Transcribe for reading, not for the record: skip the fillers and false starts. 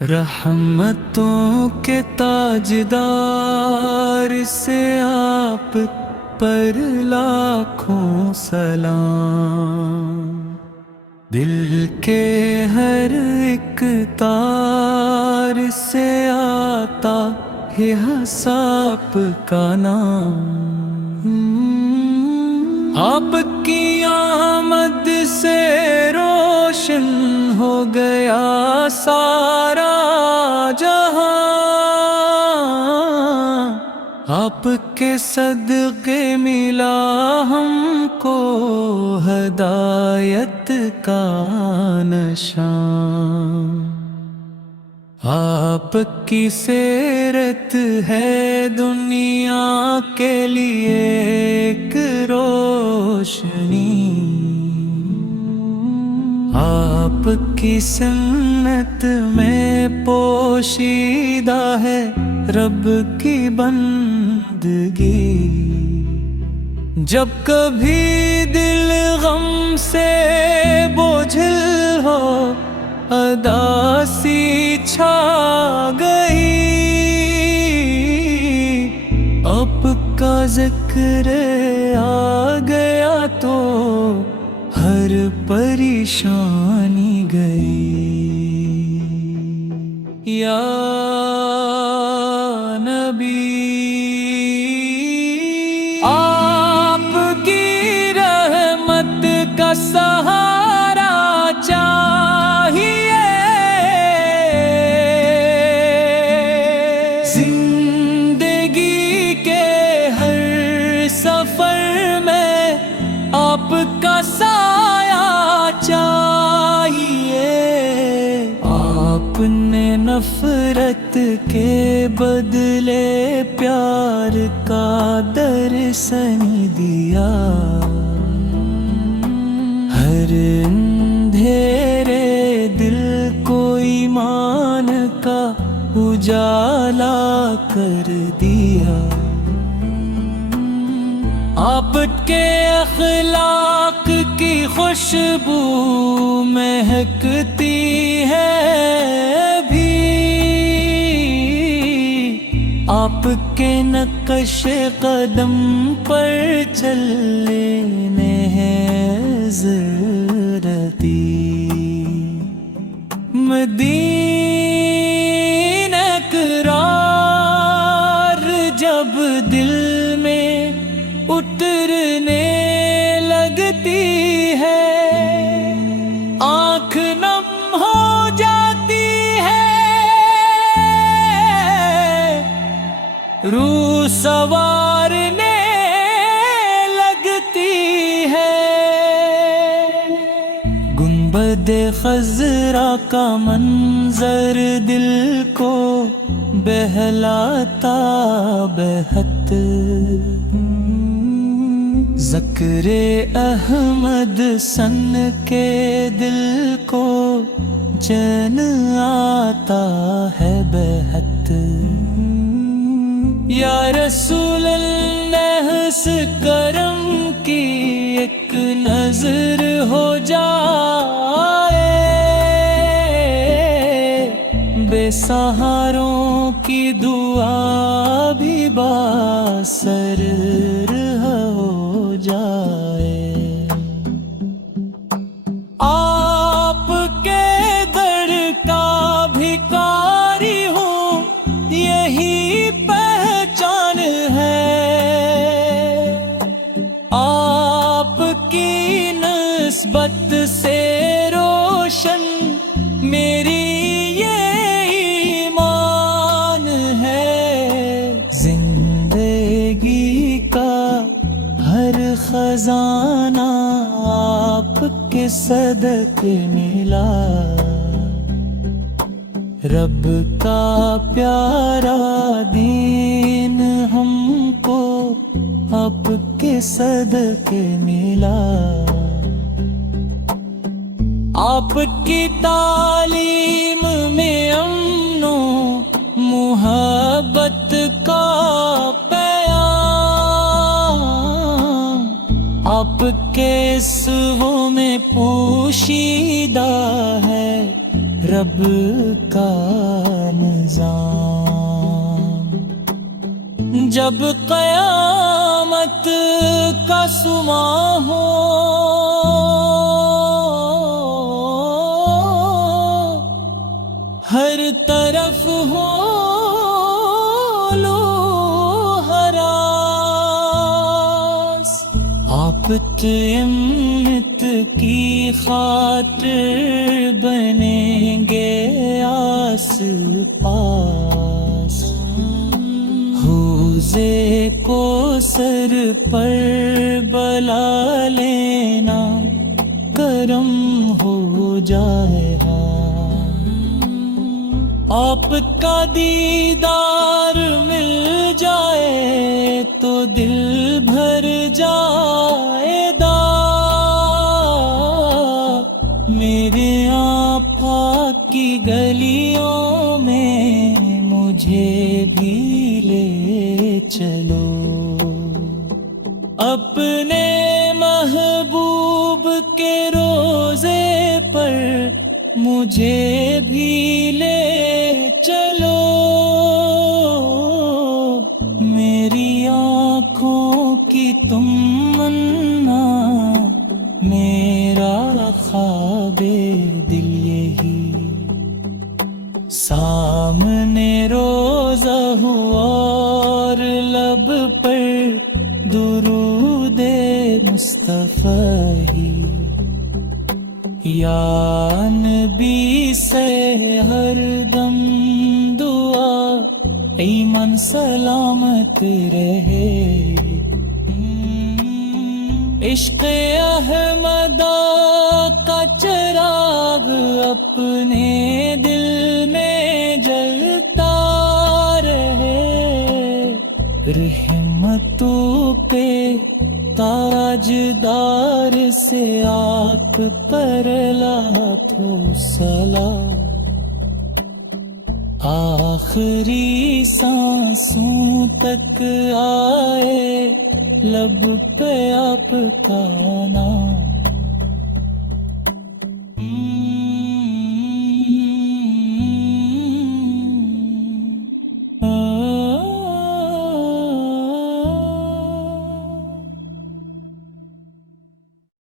رحمتوں کے تاجدار سے آپ پر لاکھوں سلام، دل کے ہر ایک تار سے آتا ہے حساب کا نام۔ آپ کی آمد سے روشن ہو گیا سارا جہاں، آپ کے صدقے ملا ہم کو ہدایت کا نشان۔ آپ کی سیرت ہے دنیا کے لیے ایک روشنی، آپ کی سنت میں پوشیدہ ہے رب کی بندگی۔ جب کبھی دل غم سے بوجھل ہو، اداسی چھا گئی، آپ کا ذکر آ گیا تو ہر پریشانی گئی۔ یا نبی آپ کی رحمت کا سہارا چاہیے، زندگی کے ہر سفر میں آپ کا سایہ چاہیے۔ آپ نے نفرت کے بدلے پیار کا درسن دیا، ہر اندھیرے دل کو ایمان کا اجالا کر دیا۔ آپ کے اخلاق کی خوشبو مہکتی ہے بھی، آپ کے نقش قدم پر چلنے ہے ضرورتی۔ مدینہ قرار جب دل میں اترنے لگتی ہے، آنکھ نم ہو جاتی ہے، روح سنوارنے لگتی ہے۔ گنبد خضرا کا منظر دل کو بہلاتا بہت، ذکر احمد سن کے دل کو چین آتا ہے بہت۔ یا رسول اللہ اس کرم کی ایک نظر ہو جائے، بے سہاروں کی دعا بھی باثر ہو جائے۔ آپ کے در کا بھکاری ہوں، یہی پہچان ہے، آپ کی نسبت سے روشن میری یہ ایمان ہے۔ زندگی کا ہر خزانہ آپ کے صدقے ملا، رب کا پیارا دین ہم کو آپ کے صدقے ملا۔ آپ کی تعلیم میں امن و محبت کا آپ کے اسموں میں پوشیدہ ہے رب کا نظام. جب قیامت کا سماں ہو ہر طرف ہو لو ہراس، آپ کے امت کی خاطر بنیں گے آس پاس. حوضے کو سر پر بلا لینا کرم ہو جائے گا. آپ کا دیدار مل جائے تو دل بھر جائے گا. میرے آقا کی گلیوں میں مجھے بھی لے چلو، اپنے محبوب کے روزے پر مجھے بھی لے چلو. میری آنکھوں کی تمنا، میرا خواب دل یہی. سامنے روزہ ہوا اور لب پر درود مصطفیٰ ہی. یا نبی سے ہر دم دعا ایمان سلامت رہے. عشق احمد کا چراغ اپنے دل میں جلتا رہے. رحمتوں پہ تاجدار سے آپ پر لاکھوں سلام. آخری سانسوں تک آئے لب پہ آپ کا نام.